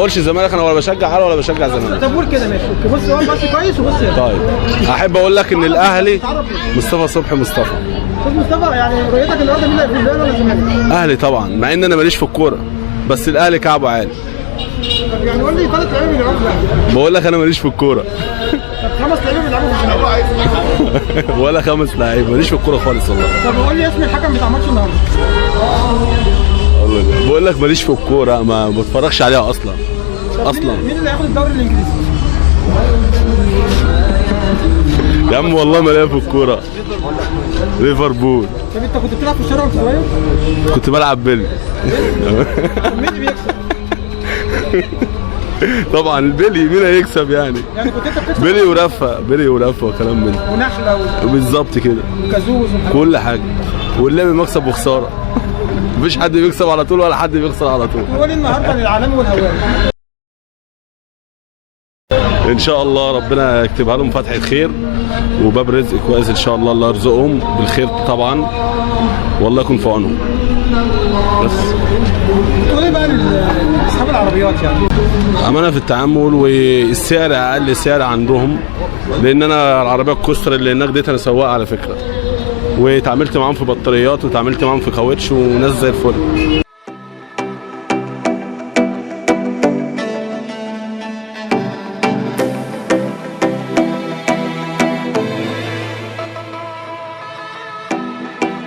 بقولش الزمالك، انا ولا بشجع اهلي ولا بشجع زمالك. طب قول كده ماشي، بص هو بس كويس وبص. طيب احب اقول لك ان الاهلي مصطفى صبحي مصطفى. طب مصطفى يعني رؤيتك النهارده مين اللي هيفوز، ولا الزمالك؟ اهلي طبعا، مع ان انا ماليش في الكوره، بس الاهلي كعبه عالي. طب يعني قول لي 3 لعيبه بيلعبوا في الاهلي. بقول لك انا ماليش في الكوره. طب 5 لعيبه بيلعبوا في الزمالك. ولا 5 لعيبه، ماليش في الكوره خالص والله. طب قول لي اسم الحكم بتاع ماتش النهارده. بقول لك ماليش في الكوره، ما بتفرجش عليها اصلا. مين اللي هياخد الدوري الانجليزي؟ يا عم والله ما ليا في الكوره. ليفربول. طب انت كنت بتلعب في الشارع وانت صغير؟ كنت بلعب بيلي. مين اللي بيكسب؟ طبعا البيلي، مين هيكسب يعني؟ يعني كنت انت بتكسب بيلي ورفه وكلام من ده. ونحله بالظبط كده. وكازوز كل حاجه، واللعب مكسب وخساره. مفيش حد بيكسب على طول ولا حد بيخسر على طول. قول النهارده للعالمي والهواري. ان شاء الله ربنا يكتبها لهم فتحة خير وباب رزق كويس ان شاء الله، الله يرزقهم بالخير طبعا، والله يكون في عونهم. بس تقول ايه بقى لاصحاب العربيات يعني؟ امانه في التعامل، والسعر اقل سعر عندهم، لان انا العربيه الكوستر اللي هناك ديت انا سواق على فكره، واتعاملت معاهم في بطاريات واتعاملت معاهم في كاوتش وناس زي الفل.